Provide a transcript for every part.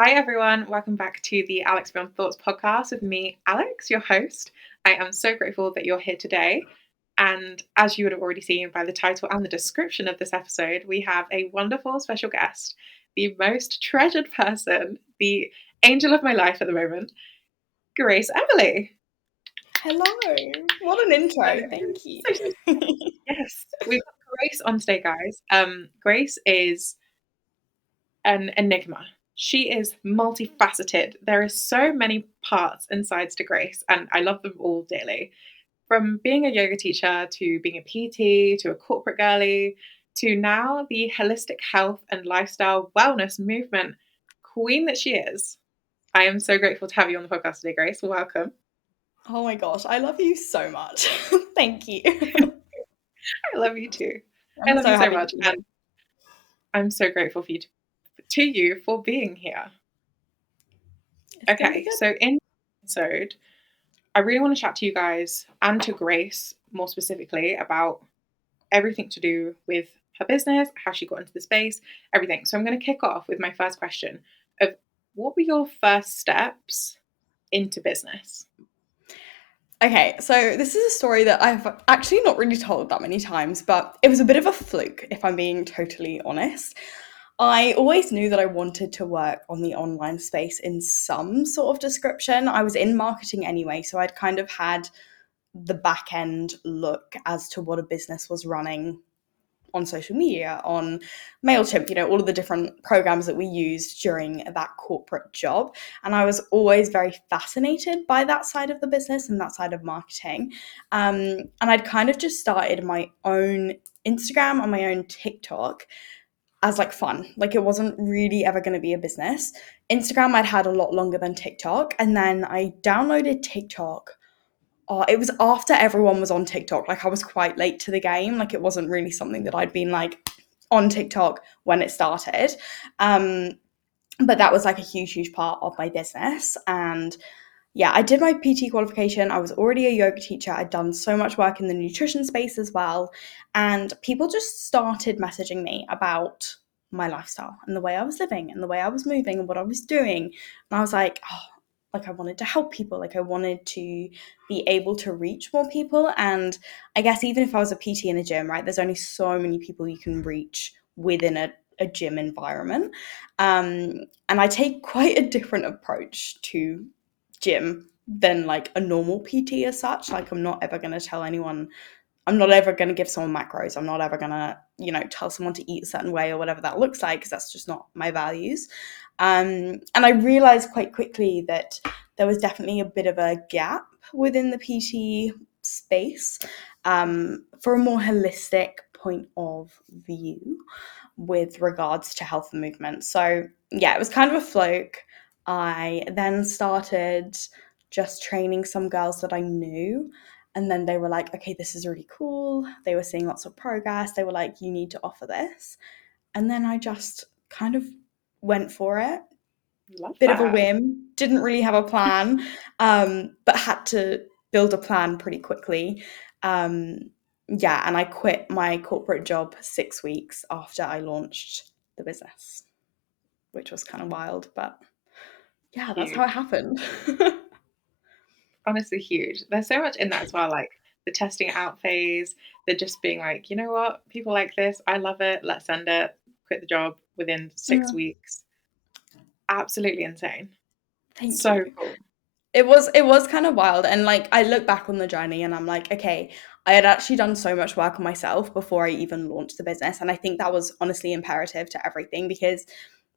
Hi, everyone. Welcome back to the Alex Beyond Thoughts podcast with me, Alex, your host. I am so grateful that you're here today. And as you would have already seen by the title and the description of this episode, we have a wonderful special guest, the most treasured person, the angel of my life at the moment, Grace Emily. Hello. What an intro. So, Thank you. yes, we've got Grace on today, guys. Grace is an enigma. She is multifaceted. There are so many parts and sides to Grace, and I love them all dearly. From being a yoga teacher to being a PT to a corporate girlie to now the holistic health and lifestyle wellness movement queen that she is. I am so grateful to have you on the podcast today, Grace. Welcome. Oh my gosh, I love you so much. Thank you. I love you too. I I'm love so you so happy to much, be here. and I'm so grateful for you for being here. It's gonna be Okay, good. so in this episode, I really want to chat to you guys and to Grace more specifically about everything to do with her business, how she got into the space, everything. So I'm going to kick off with my first question of what were your first steps into business? Okay, so this is a story that I've actually not really told that many times, but it was a bit of a fluke, if I'm being totally honest. I always knew that I wanted to work on the online space in some sort of description. I was in marketing anyway, so I'd kind of had the back end look as to what a business was running on social media, on MailChimp, all of the different programs that we used during that corporate job. And I was always very fascinated by that side of the business and that side of marketing. And I'd kind of just started my own Instagram and my own TikTok as like fun. Like it wasn't really ever going to be a business. Instagram I'd had a lot longer than TikTok. And then I downloaded TikTok. It was after everyone was on TikTok. Like I was quite late to the game. Like it wasn't really something that I'd been like on TikTok when it started. Um, but that was like a huge, huge part of my business. And yeah, I did my PT qualification. I was already a yoga teacher. I'd done so much work in the nutrition space as well. And people just started messaging me about my lifestyle and the way I was living and the way I was moving and what I was doing. And I was like, oh, like I wanted to help people. Like I wanted to be able to reach more people. And I guess even if I was a PT in a gym, right, there's only so many people you can reach within a gym environment. And I take quite a different approach to gym than like a normal PT as such. Like I'm not ever going to tell anyone, I'm not ever going to give someone macros. I'm not ever going to, tell someone to eat a certain way or whatever that looks like, because that's just not my values. And I realized quite quickly that there was definitely a bit of a gap within the PT space for a more holistic point of view with regards to health and movement. So, yeah, it was kind of a fluke. I then started just training some girls that I knew. And then they were like, okay, this is really cool. They were seeing lots of progress. They were like, you need to offer this. And then I just kind of went for it. Love Bit of a that. whim, didn't really have a plan, but had to build a plan pretty quickly. Um, yeah, and I quit my corporate job 6 weeks after I launched the business, which was kind of wild, but yeah, that's how it Huge. happened. Honestly, huge. There's so much in that as well, like the testing it out phase, the just being like, you know what, people like this, I love it, let's send it, quit the job within six Yeah. weeks. Absolutely insane. Thank So you. cool. It was kind of wild, and like I look back on the journey and I'm like, okay, I had actually done so much work on myself before I even launched the business, and I think that was honestly imperative to everything, because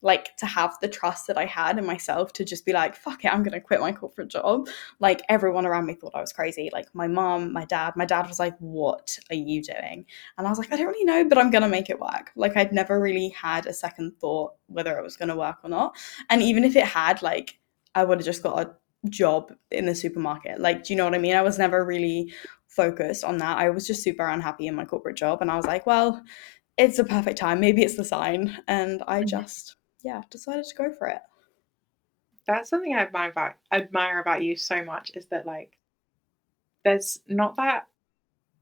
like to have the trust that I had in myself to just be like, fuck it, I'm gonna quit my corporate job. Like everyone around me thought I was crazy. Like my mom, my dad was like, what are you doing? And I was like, I don't really know, but I'm gonna make it work. Like I'd never really had a second thought whether it was gonna work or not. And even if it had, like I would have just got a job in the supermarket. Like, do you know what I mean? I was never really focused on that. I was just super unhappy in my corporate job. And I was like, well, it's a perfect time. Maybe it's the sign. And I Mhm. just, yeah, decided to go for it. That's something I admire about you so much is that like there's not that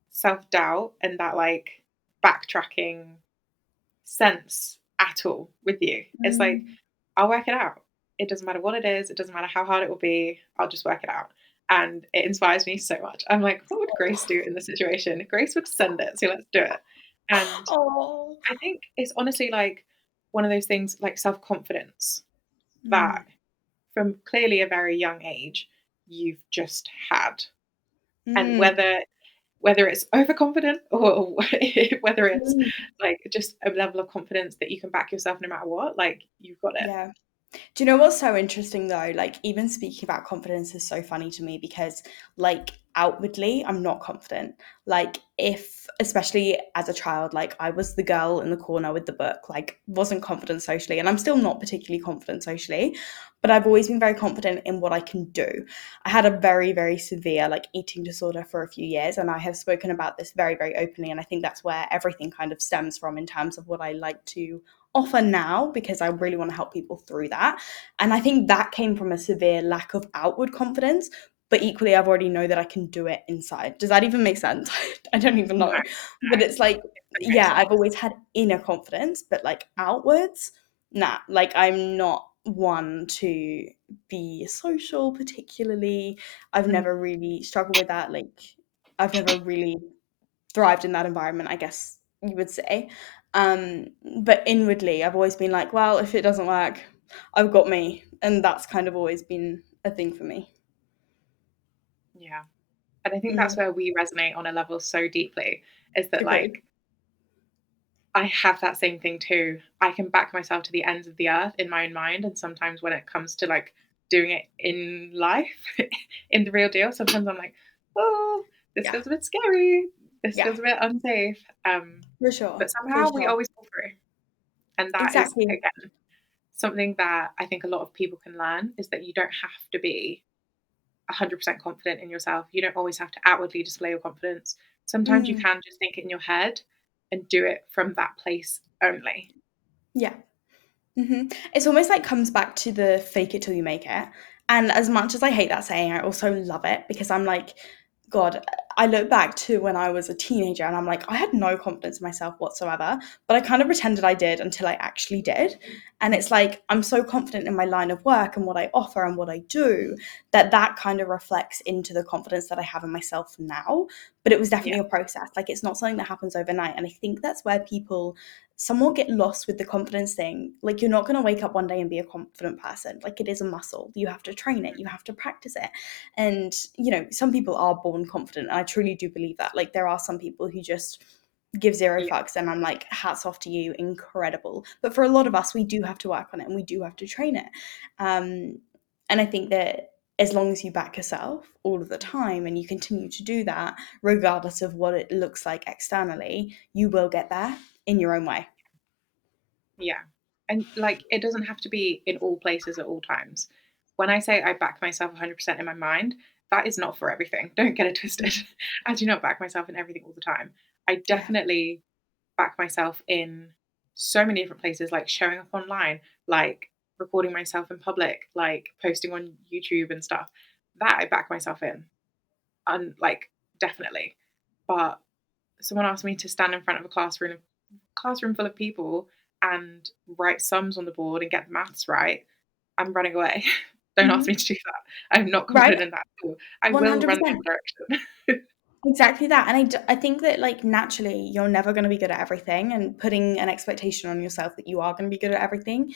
self-doubt and that like backtracking sense at all with you. It's like, Mm. I'll work it out. it doesn't matter what it is, it doesn't matter how hard it will be, I'll just work it out. And it inspires me so much. I'm like, what would Grace do in this situation? Grace would send it, so let's do it. And Oh. I think it's honestly like one of those things like self confidence that Mm. from clearly a very young age you've just had. And Mm. whether it's overconfident or whether it's Mm. like just a level of confidence that you can back yourself no matter what, like you've got it. Yeah. Do you know what's so interesting though? Like, even speaking about confidence is so funny to me because, like, outwardly, I'm not confident. Like, if, especially as a child, like, I was the girl in the corner with the book, like, wasn't confident socially, and I'm still not particularly confident socially, but I've always been very confident in what I can do. I had a very, very severe, like, eating disorder for a few years, and I have spoken about this very, very openly, and I think that's where everything kind of stems from in terms of what I like to offer now, because I really want to help people through that. And I think that came from a severe lack of outward confidence, but equally I've already know that I can do it inside. Does that even make sense? I don't even No, know. But no, it's like, it makes yeah, sense. I've always had inner confidence, but like outwards, nah, like I'm not one to be social particularly. I've Mm, never really struggled with that. Like, I've never really thrived in that environment, I guess you would say. Um, but inwardly, I've always been like, well, if it doesn't work, I've got me. And that's kind of always been a thing for me. yeah. And I think that's Mm, where we resonate on a level so deeply is that agreed. like I have that same thing too. I can back myself to the ends of the earth in my own mind. And sometimes when it comes to like doing it in life, in the real deal, sometimes I'm like, oh, this Yeah. feels a bit scary. This Yeah. feels a bit unsafe. For sure. But For somehow we sure. always pull through. And that is, Exactly. again, something that I think a lot of people can learn is that you don't have to be 100% confident in yourself. You don't always have to outwardly display your confidence. Sometimes you Mm, can just think it in your head and do it from that place only. yeah. It's almost like comes back to the fake it till you make it. And as much as I hate that saying, I also love it because I'm like, God, I look back to when I was a teenager and I'm like, I had no confidence in myself whatsoever, but I kind of pretended I did until I actually did. And it's like, I'm so confident in my line of work and what I offer and what I do that that kind of reflects into the confidence that I have in myself now. But it was Yeah, definitely a process. Like, it's not something that happens overnight. And I think that's where people somewhat get lost with the confidence thing. Like, you're not going to wake up one day and be a confident person. Like, it is a muscle. You have to train it, you have to practice it. And, you know, some people are born confident. And I truly do believe that. Like, there are some people who just give zero yeah, fucks. And I'm like, hats off to you. Incredible. But for a lot of us, we do have to work on it and we do have to train it. And I think that as long as you back yourself all of the time and you continue to do that, regardless of what it looks like externally, you will get there in your own way. yeah. And like, it doesn't have to be in all places at all times. When I say I back myself 100% in my mind, that is not for everything. Don't get it twisted. Mm. I do not back myself in everything all the time. I Yeah. definitely back myself in so many different places, like showing up online, like recording myself in public, like posting on YouTube and stuff. That I back myself in, and like definitely. But someone asked me to stand in front of a classroom full of people and write sums on the board and get the maths right, I'm running away. Don't ask Hmm. me to do that. I'm not Right. confident in that at all. I will run the 100%. other direction. Exactly that. And I think that, like, naturally, you're never going to be good at everything. And putting an expectation on yourself that you are going to be good at everything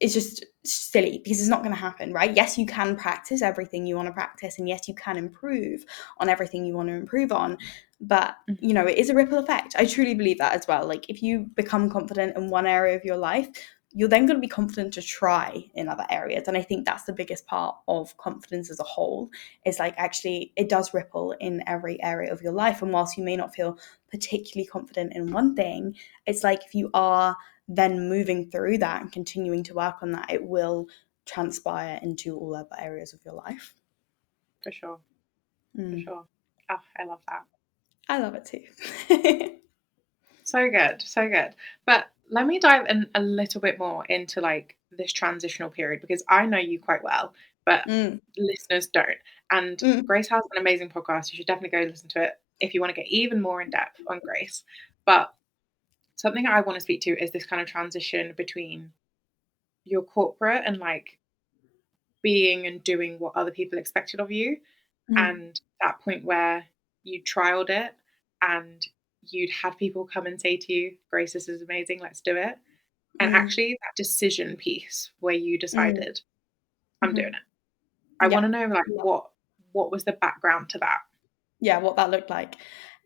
is just silly because it's not going to happen, right? Yes, you can practice everything you want to practice, and yes, you can improve on everything you want to improve on, but you know, it is a ripple effect. I truly believe that as well. Like, if you become confident in one area of your life, you're then going to be confident to try in other areas. And I think that's the biggest part of confidence as a whole, is like, actually it does ripple in every area of your life. And whilst you may not feel particularly confident in one thing, it's like, if you are then moving through that and continuing to work on that, it will transpire into all other areas of your life. For sure. For Mm. sure. Oh, I love that. I love it too. So good, so good. But let me dive in a little bit more into like this transitional period because I know you quite well, but Mm. listeners don't. And Mm. Grace has an amazing podcast. You should definitely go listen to it if you want to get even more in depth on Grace. But something I want to speak to is this kind of transition between your corporate and like being and doing what other people expected of you. Mm, And that point where you trialed it and you'd had people come and say to you, Grace, this is amazing, let's do it. And mm, actually, that decision piece where you mm, decided, I'm doing mhm. it. I want Yeah. to know, like, Yeah. what was the background to that? Yeah, what that looked like.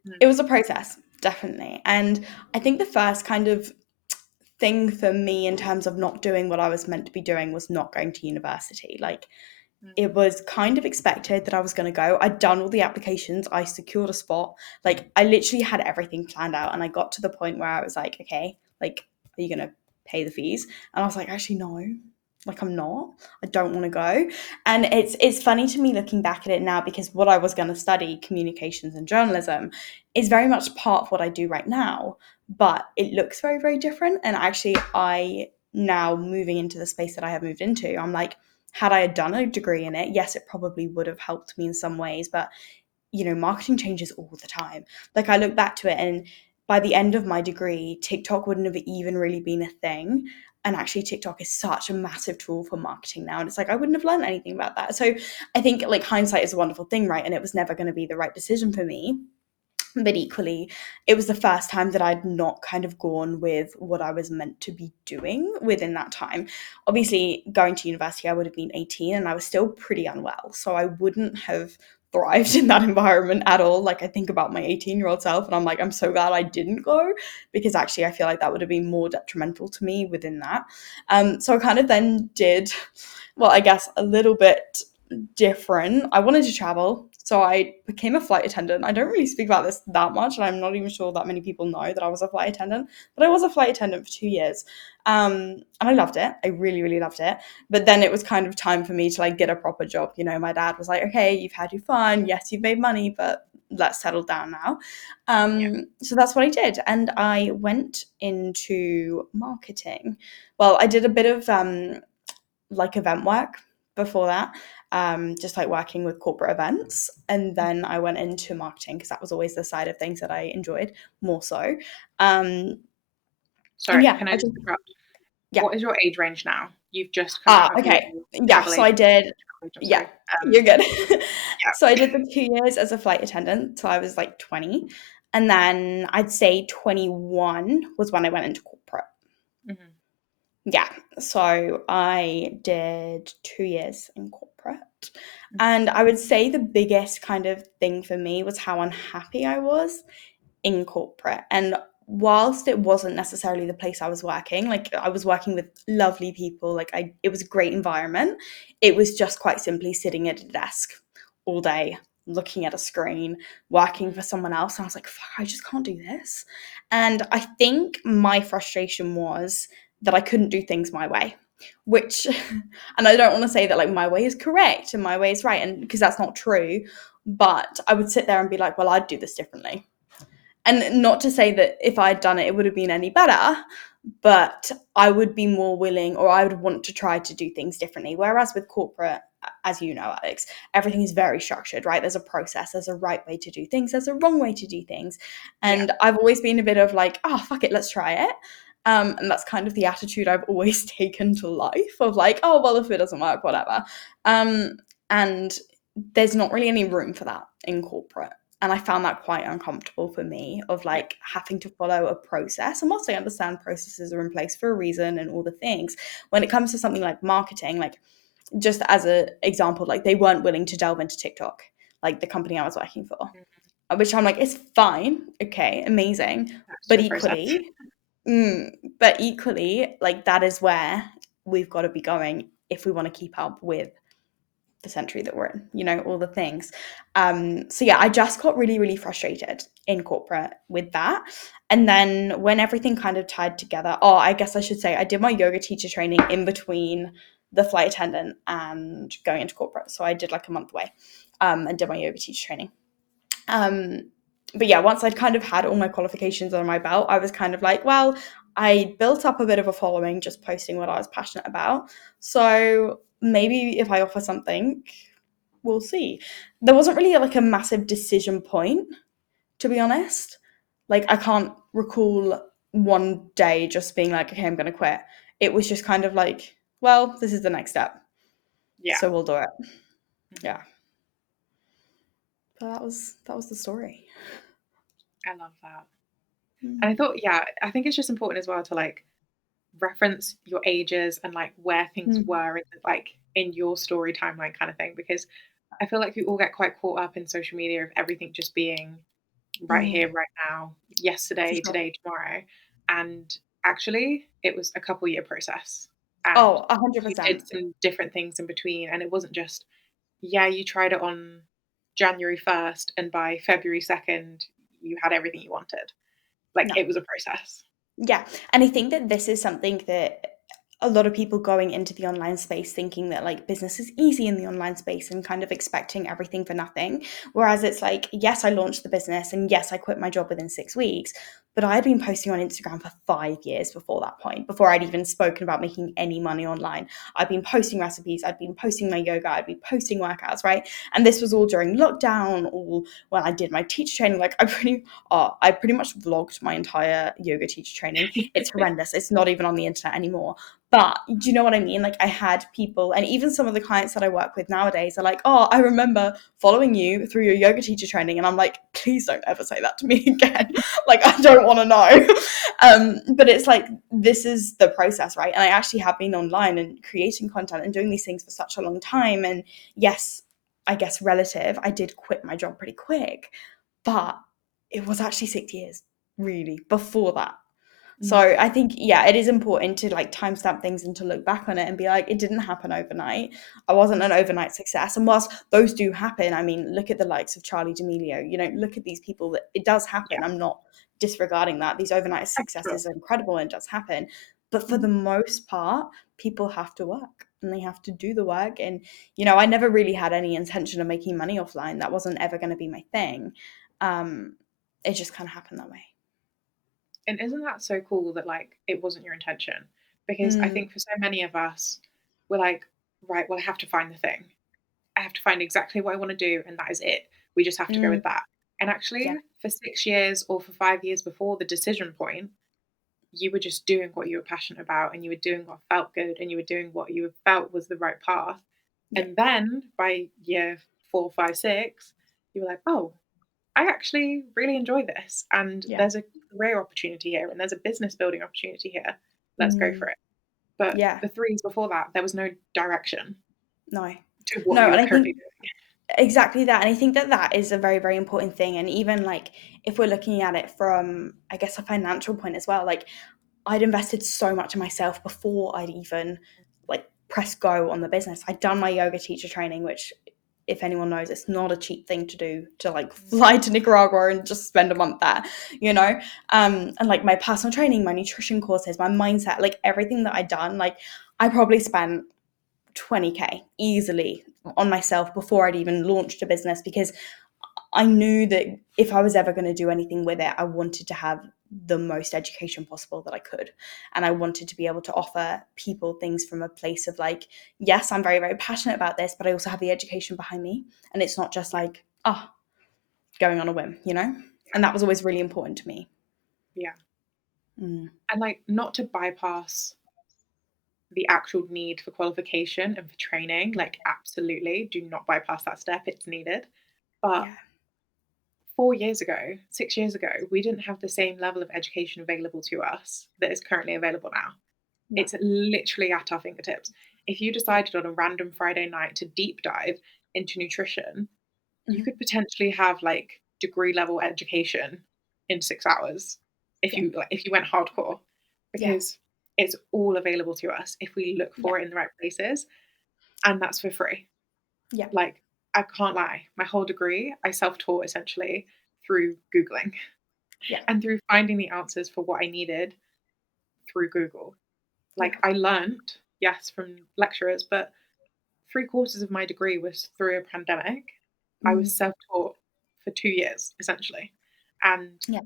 Mm, It was a process, definitely. And I think the first kind of thing for me in terms of not doing what I was meant to be doing was not going to university. Like, mm, it was kind of expected that I was going to go. I'd done all the applications, I secured a spot. Like, I literally had everything planned out. And I got to the point where I was like, okay, like, are you going to pay the fees? And I was like, actually, no. Like, I'm not. I don't want to go. And it's funny to me looking back at it now, because what I was going to study, communications and journalism, is very much part of what I do right now. But it looks very, very different. And actually, I now moving into the space that I have moved into, I'm like, had I done a degree in it, yes, it probably would have helped me in some ways, but marketing changes all the time. Like, I look back to it, and by the end of my degree, TikTok wouldn't have even really been a thing. And actually, TikTok is such a massive tool for marketing now. And it's like, I wouldn't have learned anything about that. So I think, like, hindsight is a wonderful thing, right? And it was never going to be the right decision for me. But equally, it was the first time that I'd not kind of gone with what I was meant to be doing within that time. Obviously, going to university, I would have been 18 and I was still pretty unwell. So I wouldn't have thrived in that environment at all. Like, I think about my 18-year-old self and I'm like, I'm so glad I didn't go, because actually I feel like that would have been more detrimental to me within that. So I kind of then did, well, I guess a little bit different. I wanted to travel, so I became a flight attendant. I don't really speak about this that much, and I'm not even sure that many people know that I was a flight attendant, but I was a flight attendant for 2 years. And I loved it. I really, really loved it. But then it was kind of time for me to like get a proper job. My dad was like, okay, you've had your fun. Yes, you've made money, but let's settle down now. yeah. So that's what I did. And I went into marketing. Well, I did a bit of like event work before that, just like working with corporate events. And then I went into marketing because that was always the side of things that I enjoyed more so. Um, and Sorry, yeah, can I I just just, interrupt? yeah. What is your age range now? You've just come out of your Okay. Yeah. travel So I agent. did, yeah, Sorry. you're good. Yeah. So I did the 2 years as a flight attendant. So I was like 20. And then I'd say 21 was when I went into corporate. Mhm. Yeah, so I did 2 years in corporate. Mhm. And I would say the biggest kind of thing for me was how unhappy I was in corporate. And whilst it wasn't necessarily the place I was working, like I was working with lovely people, like it was a great environment. It was just quite simply sitting at a desk all day, looking at a screen, working for Mhm. someone else. And I was like, fuck, I just can't do this. And I think my frustration was that I couldn't do things my way, which, and I don't want to say that like my way is correct and my way is right, and because that's not true. But I would sit there and be like, well, I'd do this differently. And not to say that if I'd done it, it would have been any better, but I would be more willing, or I would want to try to do things differently. Whereas with corporate, as you know, Alex, everything is very structured, right? There's a process, there's a right way to do things, there's a wrong way to do things. Yeah. And I've always been a bit of like, oh, fuck it, let's try it. And that's kind of the attitude I've always taken to life of like, oh, well, if it doesn't work, whatever. And there's not really any room for that in corporate. And I found that quite uncomfortable for me of Yeah. like having to follow a process. And whilst I understand processes are in place for a reason and all the things, when it comes to something like marketing, like just as an example, like they weren't willing to delve into TikTok, like the company I was working for, Mhm. which I'm like, it's fine, okay, amazing. That's But your process. equally, but equally, like that is where we've got to be going if we want to keep up with the century that we're in, all the things. So yeah, I just got really, really frustrated in corporate with that. And then when everything kind of tied together, oh, I guess I should say I did my yoga teacher training in between the flight attendant and going into corporate. So I did like a month away and did my yoga teacher training. Um, but yeah, once I'd kind of had all my qualifications under my belt, I was kind of like, well, I built up a bit of a following just posting what I was passionate about. So maybe if I offer something, we'll see. There wasn't really like a massive decision point, to be honest. Like, I can't recall one day just being like, okay, I'm going to quit. It was just kind of like, well, this is the next step. Yeah. So we'll do it. Mhm. Yeah. So that was the story. I love that. And I Mm. thought, yeah, I think it's just important as well to like reference your ages and like where things Mm. were in, like in your story timeline kind of thing, because I feel like we all get quite caught up in social media of everything just being right Mm. here, right now, For yesterday, sure. today, tomorrow. And actually, it was a couple year process. And Oh, a hundred you did percent. some different things in between. And it wasn't just, yeah, you tried it on January 1st, and by February 2nd, you had everything you wanted. Like No. it was a process. Yeah. And I think that this is something that a lot of people going into the online space thinking that like business is easy in the online space and kind of expecting everything for nothing. Whereas it's like, yes, I launched the business and yes, I quit my job within 6 weeks, but I had been posting on Instagram for 5 years before that point, before I'd even spoken about making any money online. I'd been posting recipes, I'd been posting my yoga, I'd been posting workouts, right? And this was all during lockdown, all when I did my teacher training. Like I pretty much vlogged my entire yoga teacher training. It's horrendous. It's not even on the internet anymore. But do you know what I mean? Like I had people, and even some of the clients that I work with nowadays are like, oh, I remember following you through your yoga teacher training. And I'm like, please don't ever say that to me again. Like, I don't want to know. But it's like, this is the process, right? And I actually have been online and creating content and doing these things for such a long time. And yes, I guess relative, I did quit my job pretty quick, but it was actually 6 years really before that. So Mm. I think, yeah, it is important to like timestamp things and to look back on it and be like, it didn't happen overnight. I wasn't an overnight success. And whilst those do happen, I mean, look at the likes of Charlie D'Amelio, look at these people that it does happen. Yeah, I'm not disregarding that. These overnight sure. successes are incredible and it does happen. But for Mhm. the most part, people have to work and they have to do the work. And, I never really had any intention of making money offline. That wasn't ever going to be my thing. Um, it just kind of happened that way. And isn't that so cool that like it wasn't your intention? Because I Mm, think for so many of us, we're like, right, well, I have to find the thing. I have to find exactly what I want to do, and that is it. We just have to go mm, with that. And yeah. actually, for 6 years or for 5 years before the decision point, you were just doing what you were passionate about, and you were doing what felt good, and you were doing what you felt was the right path. Yeah. And then by year 4, 5, 6, you were like, oh, I actually really enjoy this, and Yeah. there's a career opportunity here, and there's a business building opportunity here. Let's go Mm, for it. But yeah. the 3s before that, there was no direction No. to what No, you and were I currently think doing. exactly that. And I think that that is a very, very important thing. And even like if we're looking at it from, I guess, a financial point as well, like I'd invested so much in myself before I'd even like press go on the business. I'd done my yoga teacher training, which if anyone knows, it's not a cheap thing to do, to like fly to Nicaragua and just spend a month there, you know? And like my personal training, my nutrition courses, my mindset, like everything that I'd done, like I probably spent 20K easily on myself before I'd even launched a business, because I knew that if I was ever going to do anything with it, I wanted to have the most education possible that I could. And I wanted to be able to offer people things from a place of like, yes, I'm very, very passionate about this, but I also have the education behind me. And it's not just like, going on a whim, Yeah, And that was always really important to me. yeah. Mm, And like not to bypass the actual need for qualification and for training, yeah. like absolutely do not bypass that step. It's needed. But Yeah. 4 years ago, 6 years ago, we didn't have the same level of education available to us that is currently available now. No. It's literally at our fingertips. If you Yeah. decided on a random Friday night to deep dive into nutrition, you Hmm. could potentially have like degree level education in 6 hours Yeah. if you went hardcore, Yeah. because it's all available to us if we look Yeah. for it in the right places, and that's for free. Yeah. Like I can't lie, my whole degree I self-taught essentially through Googling Yeah. and through finding the answers for what I needed through Google. Yeah. Like I learned, yes, from lecturers, but 3 quarters of my degree was through a pandemic. I was Mm, self-taught for 2 years essentially, and yeah.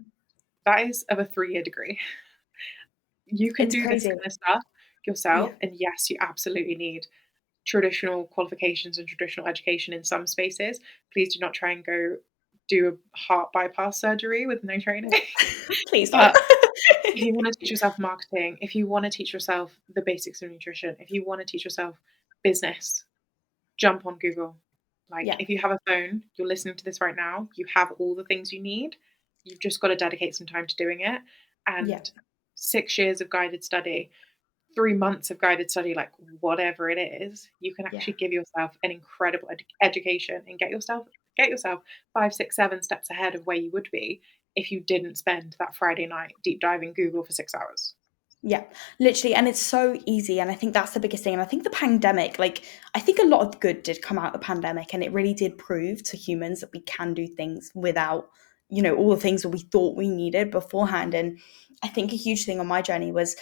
that is of a 3 year degree. You can It's do this crazy. kind of stuff Yeah. yourself, and yes, you absolutely need traditional qualifications and traditional education in some spaces. Please do not try and go do a heart bypass surgery with no training. Please don't. But if you want to teach yourself marketing, if you want to teach yourself the basics of nutrition, if you want to teach yourself business, jump on Google. Like, Yeah. if you have a phone, you're listening to this right now, you have all the things you need. You've just got to dedicate some time to doing it. Yeah. And 6 years of guided study, 3 months of guided study, like whatever it is, you can Yeah. actually give yourself an incredible education and get yourself 5, 6, 7 steps ahead of where you would be if you didn't spend that Friday night deep diving Google for 6 hours. Yeah, literally. And it's so easy. And I think that's the biggest thing. And I think the pandemic, like, I think a lot of good did come out of the pandemic, and it really did prove to humans that we can do things without, all the things that we thought we needed beforehand. And I think a huge thing on my journey was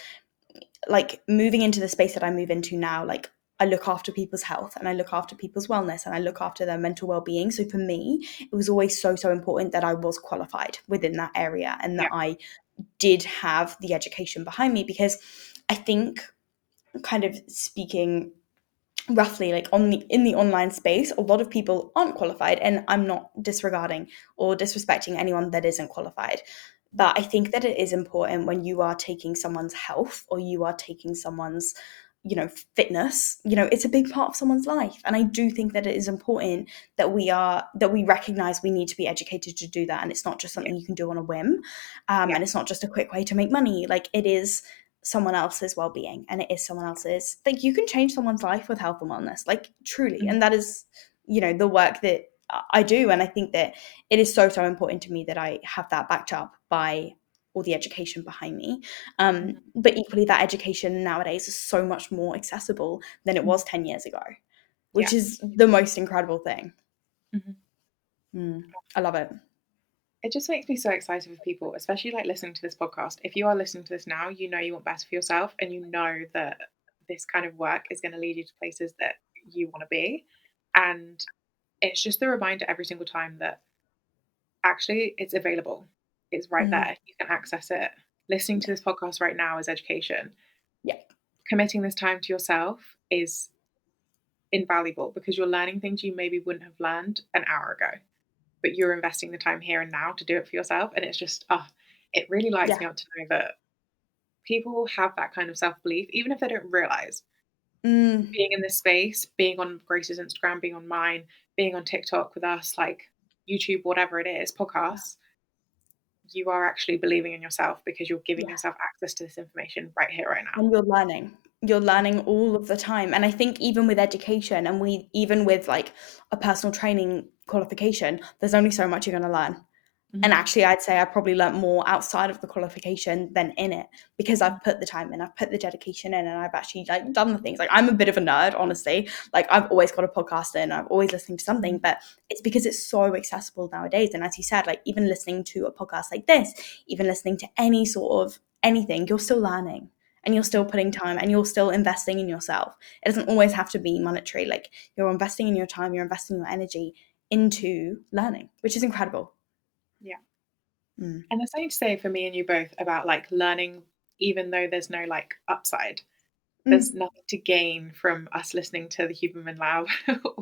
like moving into the space that I move into now. Like, I look after people's health and I look after people's wellness and I look after their mental well-being. So for me, it was always so, so important that I was qualified within that area and that Yeah. I did have the education behind me, because I think, kind of speaking roughly, like in the online space, a lot of people aren't qualified, and I'm not disregarding or disrespecting anyone that isn't qualified, but I think that it is important when you are taking someone's health or you are taking someone's fitness. It's a big part of someone's life, and I do think that it is important that we recognize we need to be educated to do that, and it's not just Yeah. something you can do on a whim, Yeah. and it's not just a quick way to make money. Like, it is someone else's well-being, and it is someone else's, like, you can change someone's life with health and wellness, like, truly. Mhm. And that is the work that I do, and I think that it is so, so important to me that I have that backed up by all the education behind me. Mhm. But equally, that education nowadays is so much more accessible than it Mhm. was 10 years ago, Yeah. which is the most incredible thing. Mhm. I love it. It just makes me so excited for people, especially like listening to this podcast. If you are listening to this now, you know you want better for yourself and you know that this kind of work is going to lead you to places that you want to be. And it's just a reminder every single time that actually it's available. It's right Mm, there. You can access it. Listening to yeah, this podcast right now is education. yeah, Committing this time to yourself is invaluable because you're learning things you maybe wouldn't have learned an hour ago, but you're investing the time here and now to do it for yourself. And it's just, it really lights yeah. me up to know that people have that kind of self belief, even if they don't realize. Mm, Being in this space, being on Grace's Instagram, being on mine, being on TikTok with us, like YouTube, whatever it is, podcasts, you are actually believing in yourself because you're giving yeah. yourself access to this information right here, right now. And you're learning all of the time. And I think even with education, and even with like a personal training qualification, there's only so much you're going to learn. And Mhm. actually, I'd say I probably learnt more outside of the qualification than in it, because I've put the time in, I've put the dedication in, and I've actually like done the things. Like, I'm a bit of a nerd, honestly. Like, I've always got a podcast in, I'm always listening to something, Mhm. but it's because it's so accessible nowadays. And as you said, like, even listening to a podcast like this, even listening to any sort of anything, you're still learning, and you're still Mhm. putting time, and you're still investing in yourself. It doesn't always have to be monetary. Like, you're investing in your time, you're investing your energy into learning, which is incredible. Yeah. Mm. And the same to say for me and you both about like learning, even though there's no like upside. There's Mm. nothing to gain from us listening to the Huberman Lab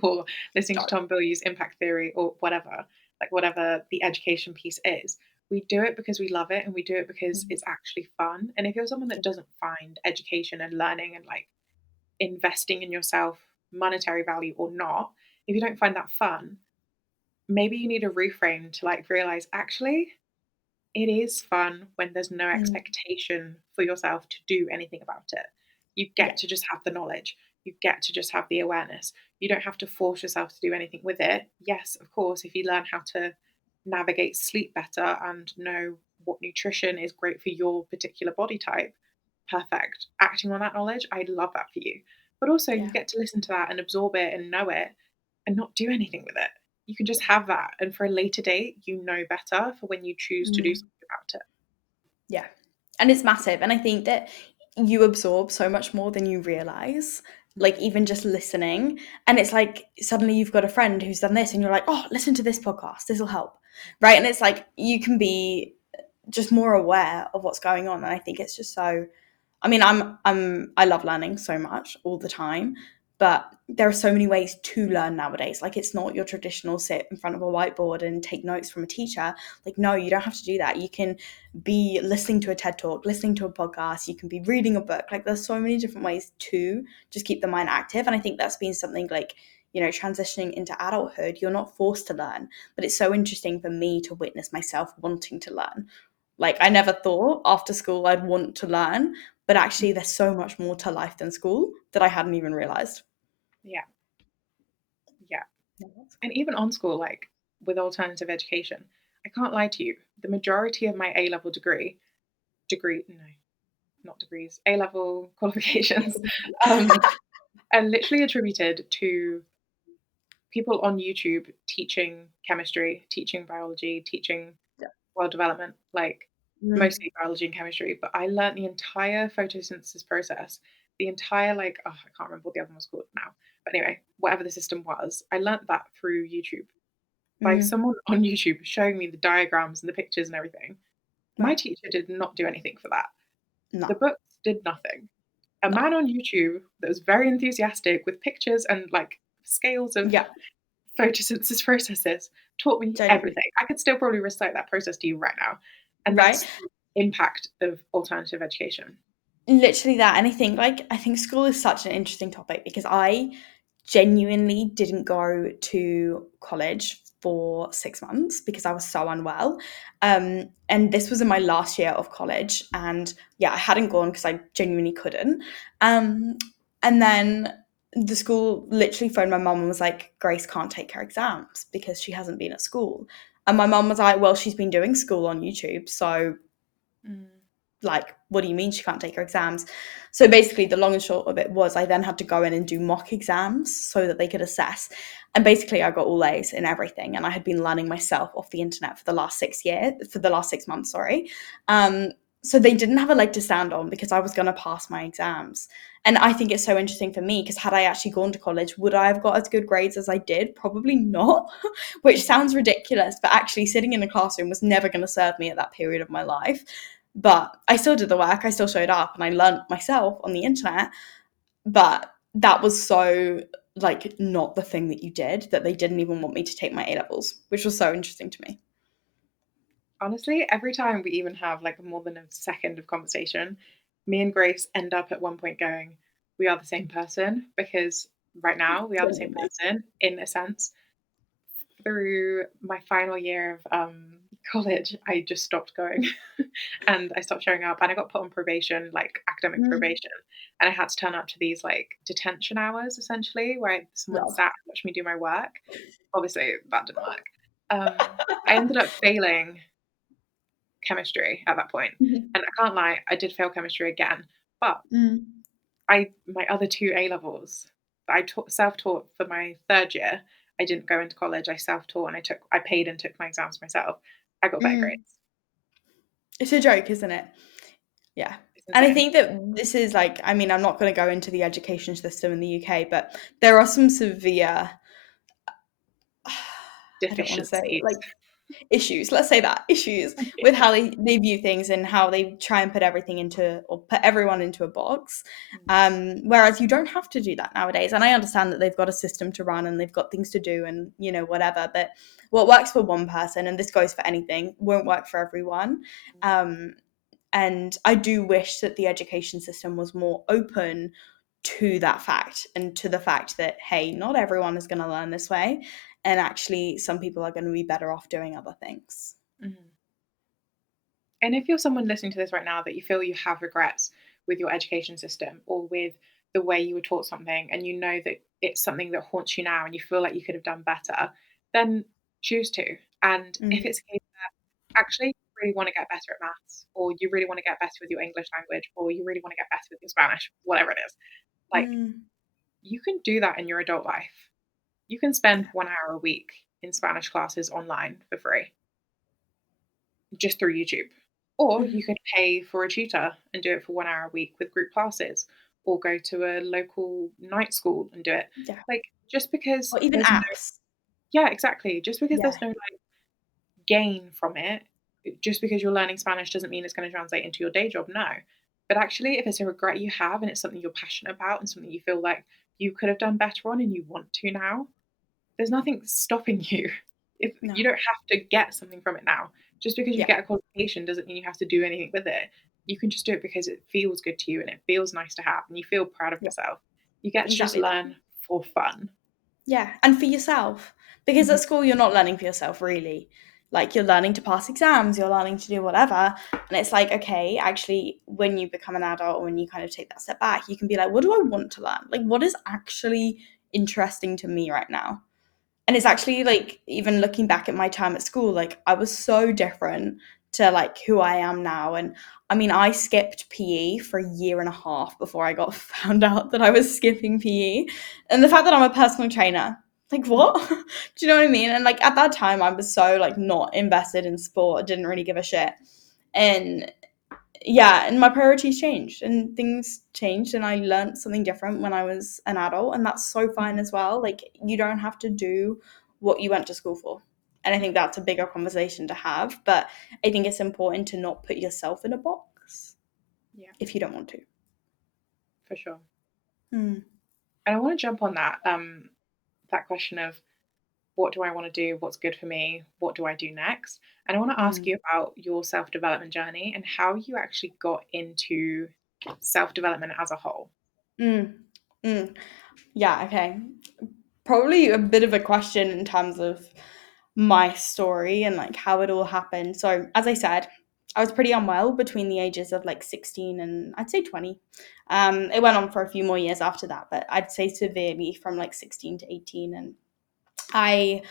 or listening to No. Tom Bilyeu's Impact Theory or whatever, like whatever the education piece is. We do it because we love it and we do it because Mhm. it's actually fun. And if you're someone that doesn't find education and learning and like investing in yourself, monetary value or not, if you don't find that fun, maybe you need a reframe to like realize actually it is fun when there's no Mm. expectation for yourself to do anything about it. You Yeah. get to just have the knowledge. You get to just have the awareness. You don't have to force yourself to do anything with it. Yes, of course, if you learn how to navigate sleep better and know what nutrition is great for your particular body type, perfect. Acting on that knowledge, I'd love that for you. But also, you Yeah. get to listen to that and absorb it and know it and not do anything with it. You can just Yeah. have that. And for a later date, you know better for when you choose to do Mm. something about it. Yeah. And it's massive. And I think that you absorb so much more than you realize, like, Mhm. even just listening. And it's like suddenly you've got a friend who's done this, and you're like, oh, listen to this podcast. This will help. Right. And it's like you can be just more aware of what's going on. And I think it's just so, I mean, I love learning so much all the time, but there are so many ways to learn nowadays. Like, it's not your traditional sit in front of a whiteboard and take notes from a teacher. Like, no, you don't have to do that. You can be listening to a TED talk, listening to a podcast, you can be reading a book. Like, there's so many different ways to just keep the mind active. And I think that's been something like, transitioning into adulthood, you're not forced to learn. But it's so interesting for me to witness myself wanting to learn. Like, I never thought after school I'd want to learn, but actually there's so much more to life than school that I hadn't even realized. Yeah, yeah. Yeah, that's And cool. even on school, like with alternative education, I can't lie to you. The majority of my A level no, not degrees, A level qualifications, um, are literally attributed to people on YouTube teaching chemistry, teaching biology, teaching Yeah. world development, like Mm. mostly biology and chemistry. But I learned the entire photosynthesis process, the entire like, oh, I can't remember what the other one was called now. But anyway, whatever the system was, I learned that through YouTube by Mm. someone on YouTube showing me the diagrams and the pictures and everything. My Right. teacher did not do anything for that. No. The books did nothing. A No. man on YouTube that was very enthusiastic with pictures and like scales of Yeah. photosynthesis processes taught me Genuinely. everything. I could still probably recite that process to you right now. And Right. that's the impact of alternative education. Literally that. And I think school is such an interesting topic because I genuinely didn't go to college for 6 months because I was so unwell. And this was in my last year of college. And yeah, I hadn't gone because I genuinely couldn't. Um, and then the school literally phoned my mum and was like, Grace can't take her exams because she hasn't been at school. And my mum was like, well, she's been doing school on YouTube. So Mm. like, what do you mean she can't take her exams? So basically, the long and short of it was I then had to go in and do mock exams so that they could assess. And basically, I got all A's in everything. And I had been learning myself off the internet for the last 6 months, sorry. Um, so they didn't have a leg to stand on because I was going to pass my exams. And I think it's so interesting for me because had I actually gone to college, would I have got as good grades as I did? Probably not, which Mm. sounds ridiculous. But actually, sitting in a classroom was never going to serve me at that period of my life. But I still did the work, I still showed up, and I learned myself on the internet. But that was so, like, not the thing that you did, that they didn't even want me to take my A levels, which was so interesting to me. Honestly, every time we even have like more than a second of conversation, me and Grace end up at one point going, we are the same person because right now we are the same Genuinely. person in a sense. Through my final year of college, I just stopped going and I stopped showing up and I got put on probation, like academic Mm, probation. And I had to turn up to these like detention hours essentially where someone love. sat and watched me do my work. Obviously, that didn't work. I ended up failing chemistry at that point. Mhm. And I can't lie, I did fail chemistry again. But Mm, my other two A levels, I self taught for my third year. I didn't go into college. I self taught and I paid and took my exams myself. I got better mm. grades. It's a joke, isn't it? Yeah. It's And I insane. think that this is like, I mean, I'm not going to go into the education system in the UK, but there are some severe, I don't want to say it, Deficiencies. like issues, let's say that, issues with Yeah. how they view things and how they try and put everything into, or put everyone into a box. Whereas you don't have to do that nowadays. And I understand that they've got a system to run and they've got things to do and, whatever. But what works for one person, and this goes for anything, won't work for everyone. Um, and I do wish that the education system was more open to that fact and to the fact that, hey, not everyone is going to learn this way. And actually, some people are going to be better off doing other things. Mhm. And if you're someone listening to this right now that you feel you have regrets with your education system or with the way you were taught something and you know that it's something that haunts you now and you feel like you could have done better, then choose to. And if Mm. it's a case that actually you really want to get better at maths or you really want to get better with your English language or you really want to get better with your Spanish, whatever it is, like Mm. you can do that in your adult life. You can spend 1 hour a week in Spanish classes online for free just through YouTube. Or you Mhm. could pay for a tutor and do it for 1 hour a week with group classes, or go to a local night school and do it. Yeah. Like, just because Or even there's no, apps. yeah, exactly. Just because Yeah. there's no like gain from it, just because you're learning Spanish doesn't mean it's going to translate into your day job. No. But actually, if it's a regret you have and it's something you're passionate about and something you feel like you could have done better on and you want to now, there's nothing stopping you. If No. you don't have to get something from it now, just because you Yeah. get a qualification doesn't mean you have to do anything with it. You can just do it because it feels good to you and it feels nice to have and you feel proud of Yeah. yourself. You get to just Exactly that. learn for fun. Yeah, and for yourself. Because Mhm. at school, you're not learning for yourself, really. Like, you're learning to pass exams, you're learning to do whatever. And it's like, okay, actually, when you become an adult, when you kind of take that step back, you can be like, what do I want to learn? Like, what is actually interesting to me right now? And it's actually like, even looking back at my time at school, like I was so different to like who I am now. And I mean, I skipped PE for a year and a half before I got found out that I was skipping PE. And the fact that I'm a personal trainer, like what? Do you know what I mean? And like at that time I was so like not invested in sport, I didn't really give a shit. And yeah, and my priorities changed and things changed, and I learned something different when I was an adult, and that's so fine Mhm. as well. Like, you don't have to do what you went to school for. And I think that's a bigger conversation to have, but I think it's important to not put yourself in a box Yeah, if you don't want to. for sure. Hmm. And I want to jump on that question of what do I want to do? What's good for me? What do I do next? And I want to ask Mm. you about your self development journey and how you actually got into self development as a whole. Mm. Mm. Yeah, okay. Probably a bit of a question in terms of my story and like how it all happened. So, as I said, I was pretty unwell between the ages of like 16 and I'd say 20. It went on for a few more years after that, but I'd say severely from like 16 to 18. And I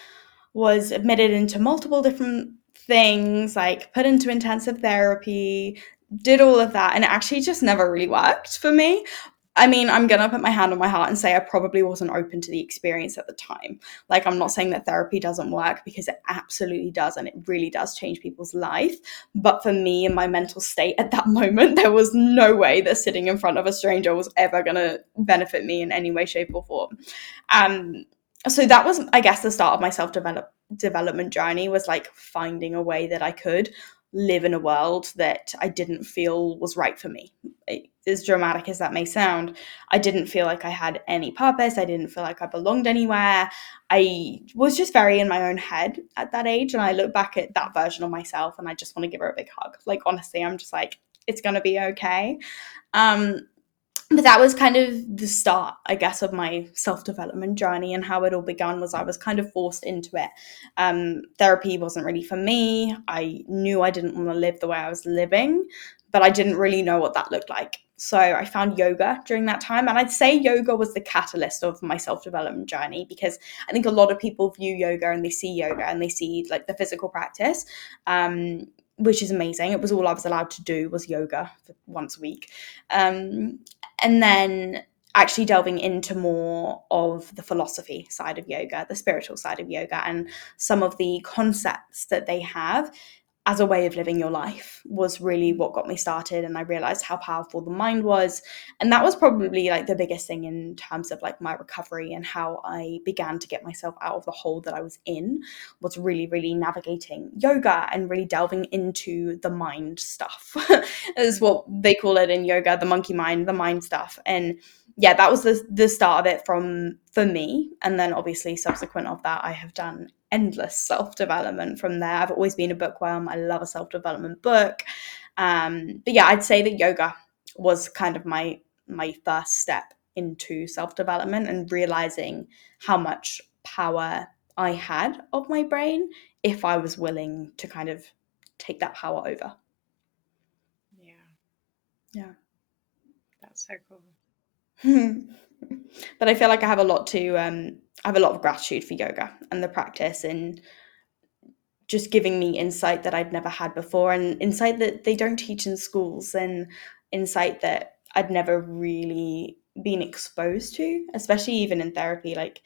was admitted into multiple different things, like put into intensive therapy, did all of that, and it actually just never really worked for me. I mean, I'm gonna put my hand on my heart and say I probably wasn't open to the experience at the time. Like, I'm not saying that therapy doesn't work, because it absolutely does, and it really does change people's life. But for me and my mental state at that moment, there was no way that sitting in front of a stranger was ever gonna benefit me in any way, shape, or form. Um, so that was, I guess, the start of my development journey, was like finding a way that I could live in a world that I didn't feel was right for me. As dramatic as that may sound, I didn't feel like I had any purpose. I didn't feel like I belonged anywhere. I was just very in my own head at that age. And I look back at that version of myself and I just want to give her a big hug. Like, honestly, I'm just like, it's going to be okay. Um, but that was kind of the start, I guess, of my self-development journey. And how it all began was I was kind of forced into it. Therapy wasn't really for me. I knew I didn't want to live the way I was living, but I didn't really know what that looked like. So I found yoga during that time, and I'd say yoga was the catalyst of my self-development journey, because I think a lot of people view yoga and they see yoga and they see like the physical practice, um, which is amazing. It was all I was allowed to do, was yoga for once a week. um, and then actually delving into more of the philosophy side of yoga, the spiritual side of yoga, and some of the concepts that they have as a way of living your life, was really what got me started. And I realized how powerful the mind was. And that was probably like the biggest thing in terms of like my recovery, and how I began to get myself out of the hole that I was in, was really, really navigating yoga and really delving into the mind stuff, is Mm. what they call it in yoga, the monkey mind, the mind stuff. And yeah, that was the start of it from for me. And then obviously subsequent of that, I have done endless self-development from there. I've always been a bookworm. I love a self-development book. But yeah, I'd say that yoga was kind of my first step into self-development, and realizing how much power I had of my brain, if I was willing to kind of take that power over. Yeah, Yeah. that's so cool. But I feel like I have a lot to I have a lot of gratitude for yoga and the practice, and just giving me insight that I'd never had before, and insight that they don't teach in schools, and insight that I'd never really been exposed to, especially even in therapy. Like,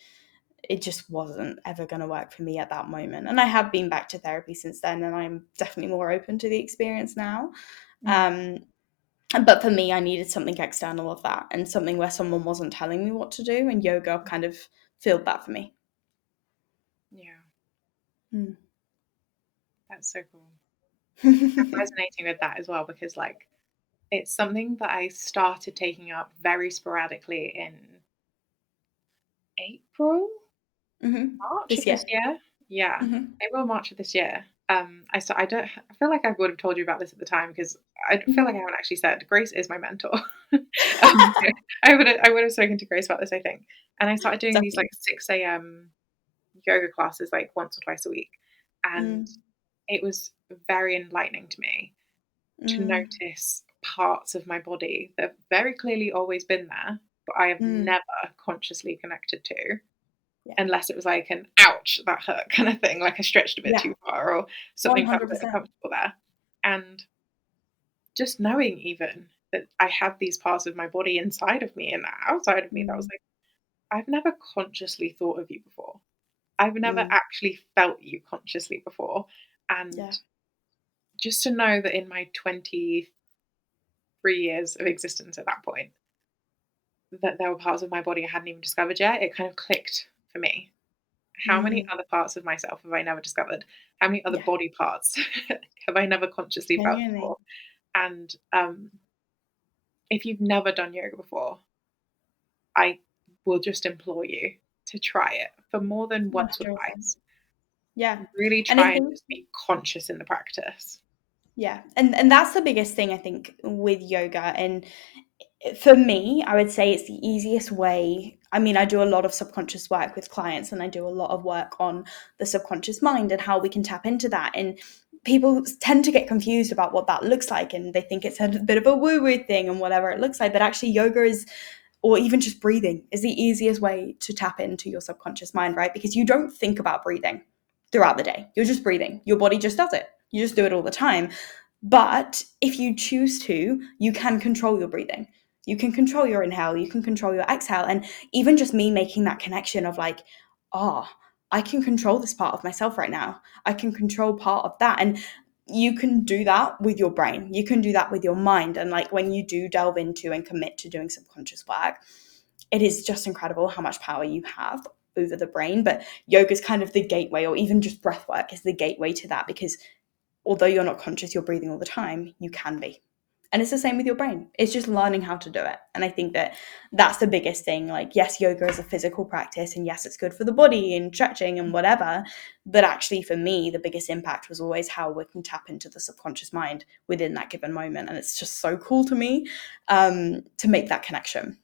it just wasn't ever going to work for me at that moment. And I have been back to therapy since then, and I'm definitely more open to the experience now. Mm. Um, but for me, I needed something external of that, and something where someone wasn't telling me what to do, and yoga kind of filled that for me. Yeah, Mm. that's so cool. I'm resonating with that as well because, like, it's something that I started taking up very sporadically in April, Hmm. March of This this year. year. Yeah, Hmm. April, March of this year. I feel like I would have told you about this at the time because I feel like I Mhm. haven't actually said Grace is my mentor. Yeah, I would have spoken to Grace about this, I think. And I started doing these like Definitely. 6 a.m. yoga classes like once or twice a week, and Mm, it was very enlightening to me to mm, notice parts of my body that have very clearly always been there, but I have mm. never consciously connected to, Yeah. unless it was like an ouch, that hurt kind of thing, like I stretched a bit Yeah. too far or something felt a bit 100%. uncomfortable there. And just knowing even that I had these parts of my body inside of me and outside of me that was Mm, like, I've never consciously thought of you before. I've never mm. actually felt you consciously before. And Yeah. just to know that in my 23 years of existence at that point, that there were parts of my body I hadn't even discovered yet, it kind of clicked for me. How many Mm. other parts of myself have I never discovered? How many other Yeah. body parts have I never consciously felt Genuinely. before? And if you've never done yoga before, I will just implore you to try it for more than once or 100%. twice. Yeah. Really And I try and think, just be conscious in the practice. yeah. And that's the biggest thing I think with yoga. And for me, I would say it's the easiest way. I mean, I do a lot of subconscious work with clients and I do a lot of work on the subconscious mind and how we can tap into that. And people tend to get confused about what that looks like and they think it's a bit of a woo woo thing and whatever it looks like. But actually, yoga is, or even just breathing, is the easiest way to tap into your subconscious mind, right? Because you don't think about breathing throughout the day. You're just breathing. Your body just does it. You just do it all the time. But if you choose to, you can control your breathing. You can control your inhale, you can control your exhale. And even just me making that connection of like, oh, I can control this part of myself right now. I can control part of that. And you can do that with your brain. You can do that with your mind. And like when you do delve into and commit to doing subconscious work, it is just incredible how much power you have over the brain. But yoga is kind of the gateway, or even just breath work is the gateway to that because although you're not conscious, you're breathing all the time, you can be. And it's the same with your brain. It's just learning how to do it. And I think that that's the biggest thing. Like, yes, yoga is a physical practice, and yes, it's good for the body and stretching and whatever. But actually, for me, the biggest impact was always how we can tap into the subconscious mind within that given moment. And it's just so cool to me to make that connection.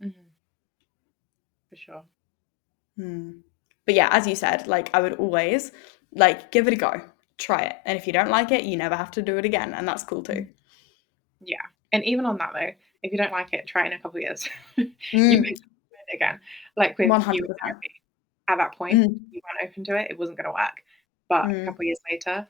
Mhm, for sure. Hmm. But yeah, as you said, like I would always like give it a go, try it. And if you don't like it, you never have to do it again. And that's cool too. Yeah. And even on that though, if you don't like it, try it in a couple of years. You may Mm, try it again. Like with you with 100%. therapy. At that point, Mm, you weren't open to it, it wasn't gonna work. But a mm, couple of years later,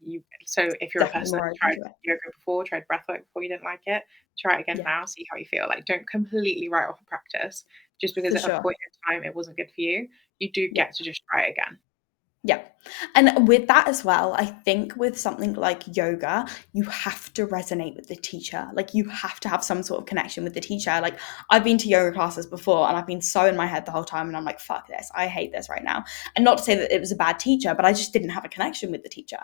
you so if you're a definitely person more that's open tried to it. yoga before, tried breathwork before you didn't like it, try it again Yeah, now, see how you feel. Like don't completely write off a practice just because for at a sure. point in time it wasn't good for you. You do Yeah. get to just try it again. Yeah. And with that as well, I think with something like yoga, you have to resonate with the teacher. Like you have to have some sort of connection with the teacher. Like I've been to yoga classes before and I've been so in my head the whole time and I'm like, fuck this. I hate this right now. And not to say that it was a bad teacher, but I just didn't have a connection with the teacher.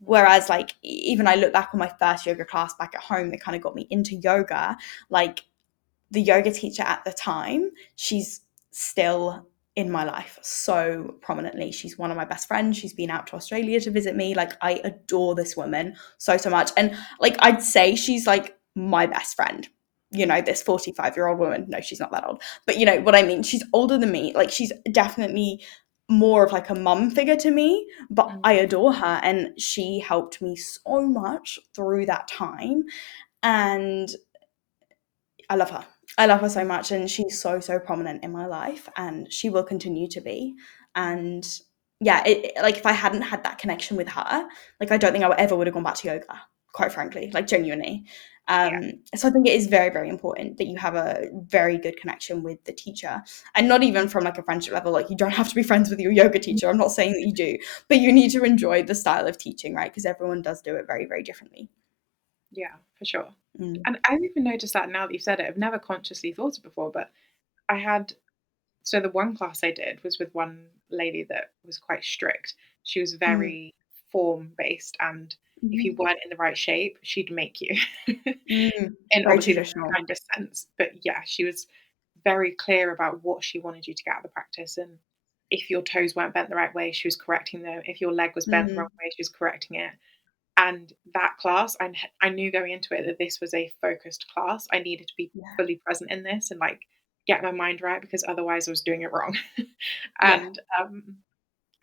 Whereas like even I look back on my first yoga class back at home that kind of got me into yoga, like the yoga teacher at the time, she's still in my life so prominently. She's one of my best friends. She's been out to Australia to visit me. Like, I adore this woman so, so much. And, like, I'd say she's like my best friend. You know, this 45-year-old woman. No, she's not that old. But you know what I mean? She's older than me. Like, she's definitely more of like a mum figure to me, but Mm, I adore her. And she helped me so much through that time. And I love her. I love her so mm, much, and she's so so prominent in my life, and she will continue to be. mm. And yeah, like if I hadn't had that connection with her, like I don't think I would ever would have gone back to yoga. Quite frankly, like genuinely. Yeah. So I think it is very very important that you have a very good connection with the teacher, and not even from like a friendship level. Like you don't have to be friends with your yoga teacher. I'm not saying that you do, but you need to enjoy the style of teaching, right? Because everyone does do it very very differently. Yeah, for sure. Mm, And I've even noticed that now that you've said it. I've never consciously thought it before, but I had so the one class I did was with one lady that was quite strict. She was mm, very form based, and if you mhm, weren't in the right shape, she'd make you. mm. In Very obviously the traditional. kindest sense. But yeah, she was very clear about what she wanted you to get out of the practice. And if your toes weren't bent the right way, she was correcting them. If your leg was bent the wrong Mm. way, she was correcting it. And that class, I knew going into it that this was a focused class. I needed to be Yeah. fully present in this and like get my mind right, because otherwise I was doing it wrong. Yeah. And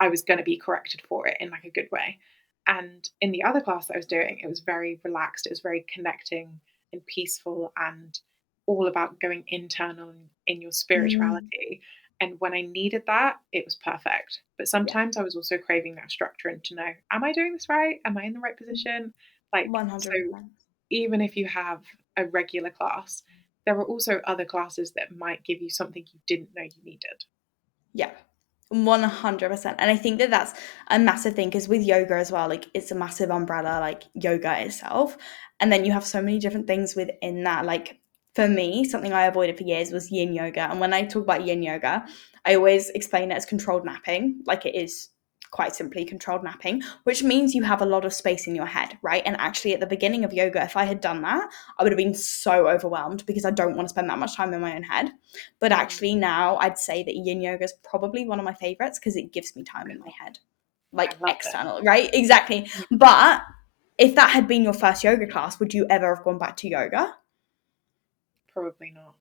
I was going to be corrected for it in like a good way. And in the other class that I was doing, it was very relaxed. It was very connecting and peaceful and all about going internal in your Mm. spirituality. And when I needed that, it was perfect. But Yeah. sometimes I was also craving that structure and to know, am I doing this right? Am I in the right position? Like, so 100%. even if you have a regular class, there are also other classes that might give you something you didn't know you needed. Yeah. 100%. And I think that that's a massive thing because with yoga as well, like it's a massive umbrella, like yoga itself. And then you have so many different things within that. Like for me, something I avoided for years was yin yoga. And when I talk about yin yoga, I always explain it as controlled napping. Like it is quite simply controlled napping, which means you have a lot of space in your head, right? And actually, at the beginning of yoga, if I had done that, I would have been so overwhelmed because I don't want to spend that much time in my own head. But Mm, actually, now I'd say that yin yoga is probably one of my favorites because it gives me time in my head, I like love it. external, right? Exactly. Yeah, But if that had been your first yoga class, would you ever have gone back to yoga? probably not.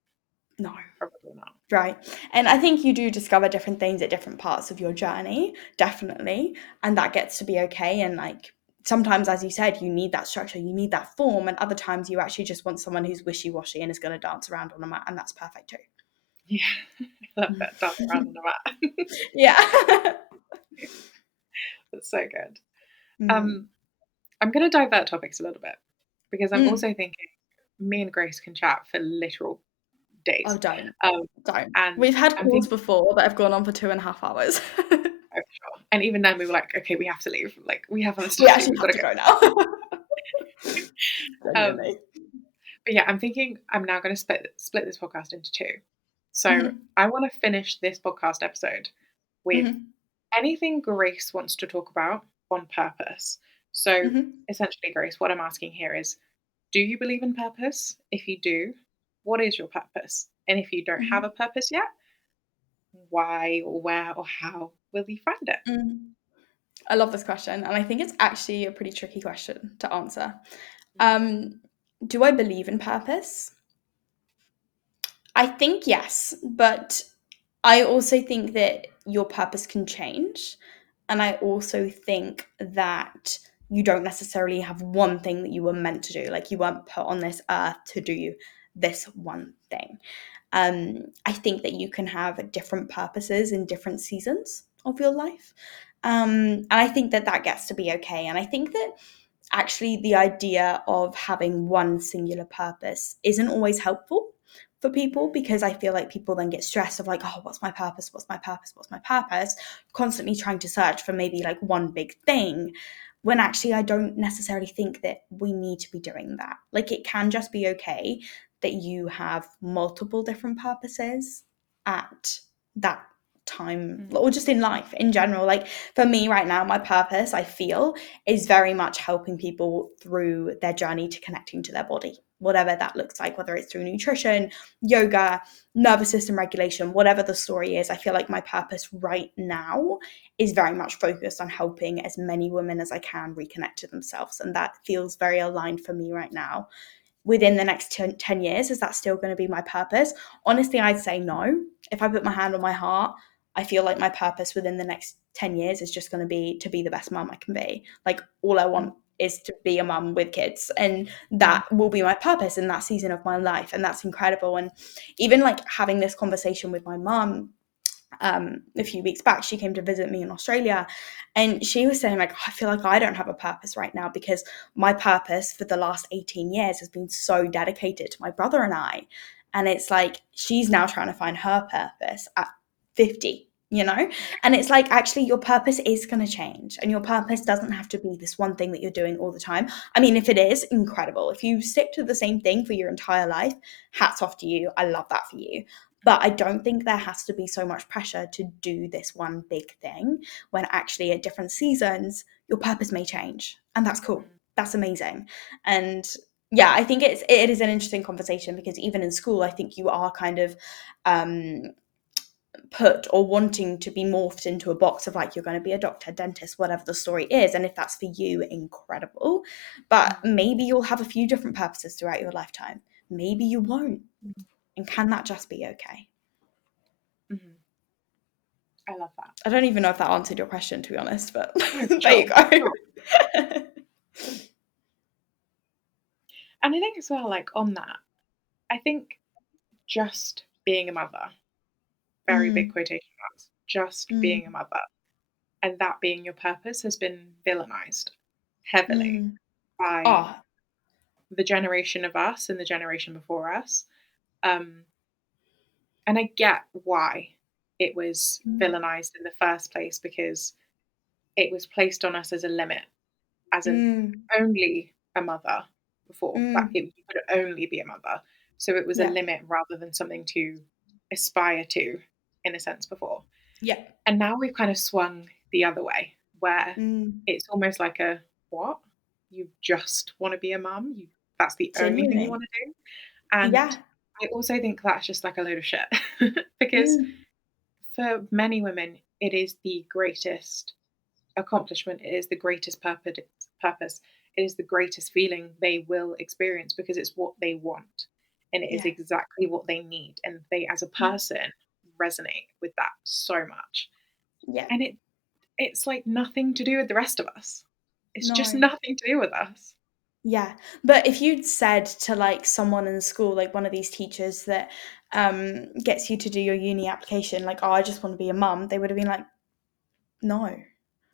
No. Probably not. Right. And I think you do discover different things at different parts of your journey, definitely. And that gets to be okay. And like sometimes, as you said, you need that structure, you need that form. And other times you actually just want someone who's wishy washy and is going to dance around on a mat. And that's perfect too. Yeah, I love that. Dance around on the mat. Yeah. That's so good. Mm. Um, I'm going to divert topics a little bit because I'm Mm. also thinking me and Grace can chat for literal Oh, days. don't. Um, Don't. and We've had I'm calls thinking, before that have gone on for 2.5 hours. oh, sure. And even then, we were like, okay, we have to leave. Like, we have other We stuff to do. actually We've got have to to go now. go. Genuinely. But yeah, I'm thinking I'm now going to split this podcast into two. So Hmm. I want to finish this podcast episode with Hmm. anything Grace wants to talk about on purpose. So Hmm. essentially, Grace, what I'm asking here is, do you believe in purpose? If you do, what is your purpose? And if you don't have a Hmm. purpose yet, why or where or how will you find it? Mm. I love this question, and I think it's actually a pretty tricky question to answer. Mm, Um, do I believe in purpose? I think yes, but I also think that your purpose can change. And I also think that you don't necessarily have one thing that you were meant to do. Like you weren't put on this earth to do this one thing. I think that you can have different purposes in different seasons of your life. And I think that that gets to be okay. And I think that actually the idea of having one singular purpose isn't always helpful for people mm, because I feel like people then get stressed of like, oh, what's my purpose? What's my purpose? What's my purpose? Constantly trying to search for maybe like one big thing when actually I don't necessarily think that we need to be doing that. Like it can just be okay that you have multiple different purposes at that time mm, or just in life in general. Like for me right now, my purpose I feel is very much helping people through their journey to connecting to their body, whatever that looks like, whether it's through nutrition, yoga, nervous system regulation, whatever the story is. I feel like my purpose right now is very much focused on helping as many women as I can reconnect to themselves. And that feels very aligned for me right now. Within the next 10 years, is that still going to be my purpose? Honestly, I'd say no. If I put my hand on my heart, I feel like my purpose within the next 10 years is just going to be the best mum I can be. Like all I mm, want is to be a mum with kids, and mm, that will be my purpose in that season of my life, and that's incredible. And even like having this conversation with my mum a few weeks back, she came to visit me in Australia, and she was saying like, I feel like I don't have a purpose right now because my purpose for the last 18 years has been so dedicated to my brother and I. And it's like she's now trying to find her purpose at 50, you know? yeah, And it's like actually your purpose is going to change, and your purpose doesn't have to be this one thing that you're doing all the time. I mean, if it is, incredible. If you stick to the same thing for your entire life, hats off to you. I love that for you. But I don't think there has to be so much pressure to do this one big thing when actually at different seasons, your purpose may change. And that's cool. mm, That's amazing. And yeah, I think it is an interesting conversation because even in school, I think you are kind of um put or wanting to be morphed into a box of like you're going to be a doctor, dentist, whatever the story is. And if that's for you, incredible. But Mhm. maybe you'll have a few different purposes throughout your lifetime. Maybe you won't. Mhm. And can that just be okay? Mhm. I love that. I don't even know if that answered your question, to be honest, but No, for there you sure, for sure. go. And I think as well, like on that, I think just being a mother, very big Mm, quotation marks, just being a mm, mother, and that being your purpose has been villainized heavily mm. by Oh, the generation of us and the generation before us. Um, and I get why it was mm, villainized in the first place because it was placed on us as a limit, as an mm, only a mother before. That mm. you could only be a mother. So it was a Yeah, limit rather than something to aspire to, in a sense, before. yeah. And now we've kind of swung the other way, where Mm. it's almost like a what? You just want to be a mum? That's the only thing you Genuinely. want to do? And Yeah. I also think that's just like a load of shit. Because Mm. for many women, it is the greatest accomplishment, it is the greatest purpose, it is the greatest feeling they will experience because it's what they want and it is Yeah. exactly what they need. And they, as a Mm. person, resonate with that so much. Yeah. And it's like nothing to do with the rest of us. It's just No. nothing to do with us. Yeah. But if you'd said to like someone in school, like one of these teachers that gets you to do your uni application, like, oh, I just want to be a mum, they would have been like, no.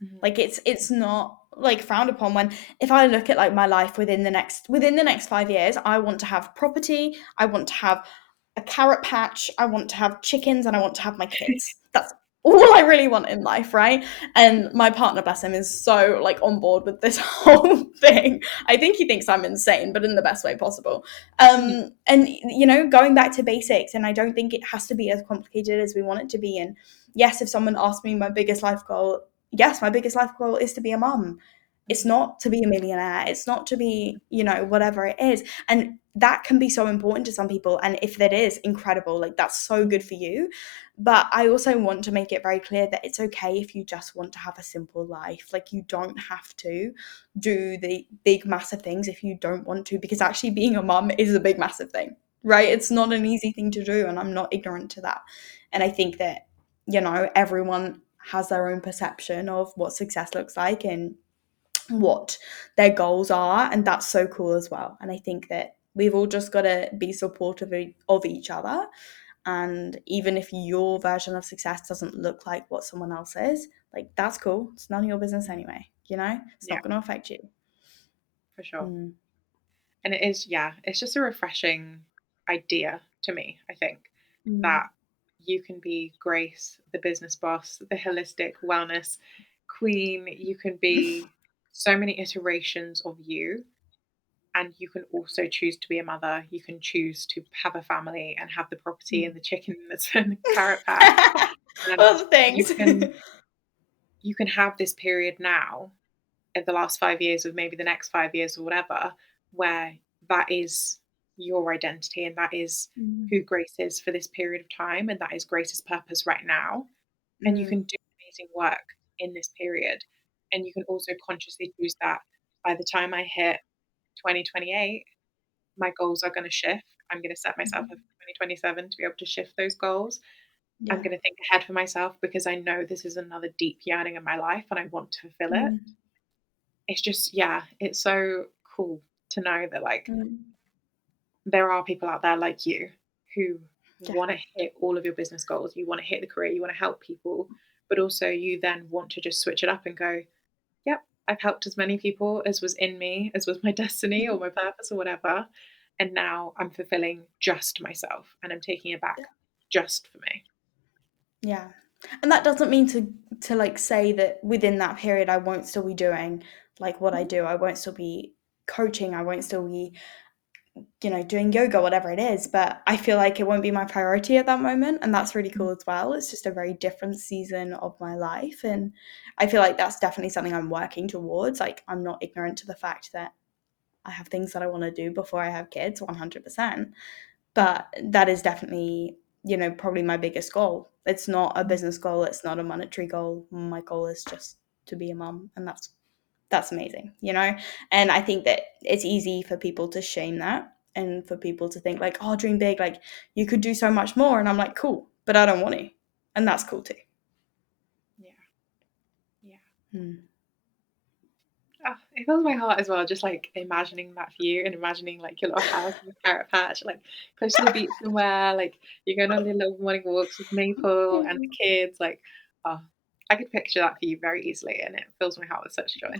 Mhm. Like it's not like frowned upon when if I look at like my life within the next 5 years, I want to have property, I want to have a carrot patch, I want to have chickens, and I want to have my kids. That's all I really want in life, right? And my partner, bless him, is so like on board with this whole thing. I think he thinks I'm insane, but in the best way possible. Mhm. And going back to basics, and I don't think it has to be as complicated as we want it to be. And yes, if someone asked me my biggest life goal, yes, my biggest life goal is to be a mum. It's Mhm. not to be a millionaire. It's not to be, whatever it is. And that can be so important to some people. And if that is incredible, like that's so good Mhm. for you. But I also want to make it very clear that it's okay if you just want to have a simple life. Like you don't have to do the big, massive things if you don't want to, because actually being a mum is a big, massive thing, right? It's Mhm. not an easy thing to do. And I'm not ignorant to that. And I think that, everyone has their own perception of what success looks like and what their goals are, and that's so cool as well. And I think that we've all just got to be supportive of each other, and even if your version of success doesn't look like what someone else is, like that's cool, it's none of your business anyway, it's Yeah, not going to affect you. for sure. Mm. And it is, yeah, it's just a refreshing idea to me, I think, that Mm. you can be Grace, the business boss, the holistic wellness queen. You can be so many iterations of you. And you can also choose to be a mother. You can choose to have a family and have the property and the chickens and the carrot patch. All And the things. you can have this period now in the last 5 years or maybe the next 5 years or whatever, where that is your identity and that is Mm. who Grace is for this period of time and that is Grace's purpose right now. And you can Mm. do amazing work in this period. And you can also consciously choose that by the time I hit 2028, my goals are going to shift. I'm going to set myself up for 2027 to be able to shift those goals. I'm Yeah. going to think ahead for myself because I know this is another deep yearning in my life and I want to fulfill it. Mm. It's just, yeah, it's so cool to know that like Mm. there are people out there like you who Yeah. want to hit all of your business goals. You want to hit the career, you want to help people, but also you then want to just switch it up and go, yep, I've helped as many people as was in me, as was my destiny or Mm. my purpose or whatever. And now I'm fulfilling just myself and I'm taking it back just for me. Yeah. And that doesn't mean to like say that within that period I won't still be doing like what I Mhm. do. I won't still be coaching. I won't still be, doing yoga, whatever it is. But I feel like it won't be my priority at that moment. And that's really cool as well. It's just a very different season of my life. And I feel like that's definitely something I'm working towards. Like I'm not ignorant to the fact that I have things that I want to do before I have kids, 100%. Mhm. But that is definitely, probably my biggest goal It's not a business goal. It's not a monetary goal. My goal is just to be a mum, and that's amazing, you know? And I think that it's easy for people to shame that and for people to think like, oh, dream big, like you could do so much more. And I'm like, cool, but I don't want to. And that's cool too. Yeah. Yeah. Mm. Oh, it fills my heart as well, just like imagining that for you and imagining like your little house in the carrot patch, like close to the beach somewhere, like you're going on your little morning walks with Maple and the kids. Like, oh, I could picture that for you very easily, and it fills my heart with such joy.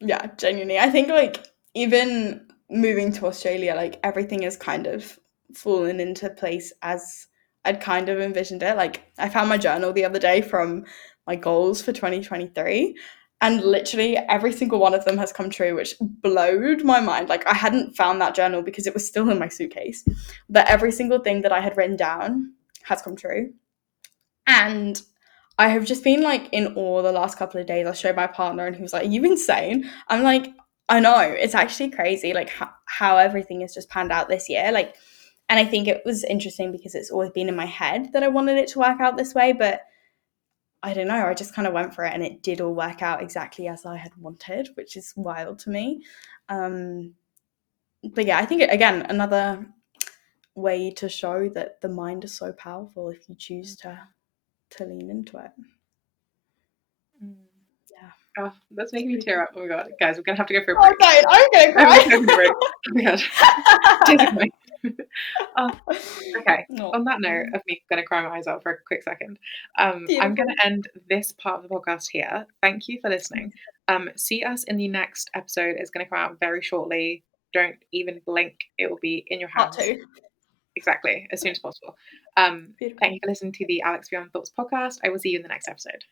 Yeah, genuinely. I think like even moving to Australia, like everything is kind of fallen into place as I'd kind of envisioned it. Like I found my journal the other day from my goals for 2023, and literally every single one of them has come true, which blowed my mind. Like I hadn't found that journal because it was still in my suitcase. But every single thing that I had written down has come true. And I have just been like in awe the last couple of days. I showed my partner and he was like, "Are you insane?" I'm like, I know, it's actually crazy, like how everything has just panned out this year. Like, and I think it was interesting because it's always been in my head that I wanted it to work out this way, but I don't know, I just kind of went for it and it did all work out exactly as I had wanted, which is wild to me. But yeah, I think again, another way to show that the mind is so powerful if you choose to lean into it. Yeah. Oh, that's making me tear up. Oh my god, guys, we're gonna have to go for a break. Okay, I'm gonna I'm cry. break. Oh my god, basically. Oh, okay. No. On that note of me gonna cry my eyes out for a quick second, I'm Beautiful. gonna end this part of the podcast here. Thank you for listening. See us in the next episode. It's gonna come out very shortly. Don't even blink. It will be in your Part hands. two. Exactly, as soon as possible. Beautiful. Thank you for listening to the Alex Beyond Thoughts podcast. I will see you in the next episode.